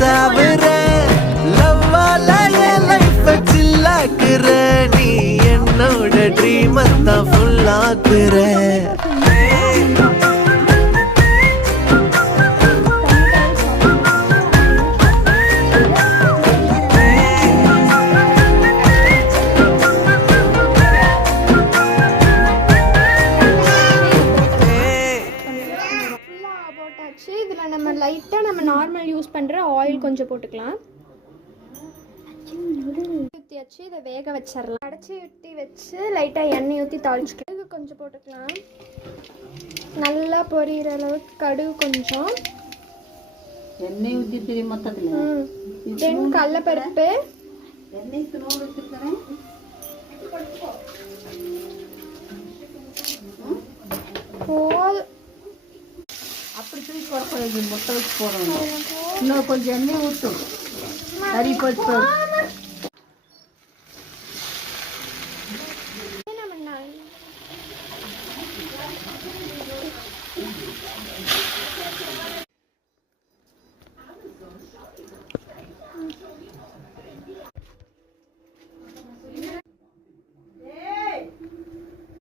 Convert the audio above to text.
சாவுற லவ்வால என் life சில்லாக்குற நீ என்னோட dream தான் ஃபுல்லாக்குற இதில் நம்ம லைட்டாக நம்ம நார்மல் யூஸ் பண்ணுற ஆயில் கொஞ்சம் போட்டுக்கலாம். ஊற்றியாச்சு, இதை வேக வச்சிடலாம். அடைச்சி ஊற்றி வச்சு லைட்டாக எண்ணெய் ஊற்றி தாளிச்சுக்கலாம். கடுகு கொஞ்சம் போட்டுக்கலாம். நல்லா பொரியிற அளவுக்கு கடுகு கொஞ்சம் எண்ணெய் ஊற்றி தெரியும் மொத்தத்தில். தென் கடலைப்பருப்பு எண்ணெய் துணோடு வச்சுருக்கிறேன். போல் அப்படி தூக்கி குறைக்கூடாது, முட்டை வச்சு போடணும். இன்னும் கொஞ்சம் எண்ணெய் ஊற்றும். கறி பருப்பு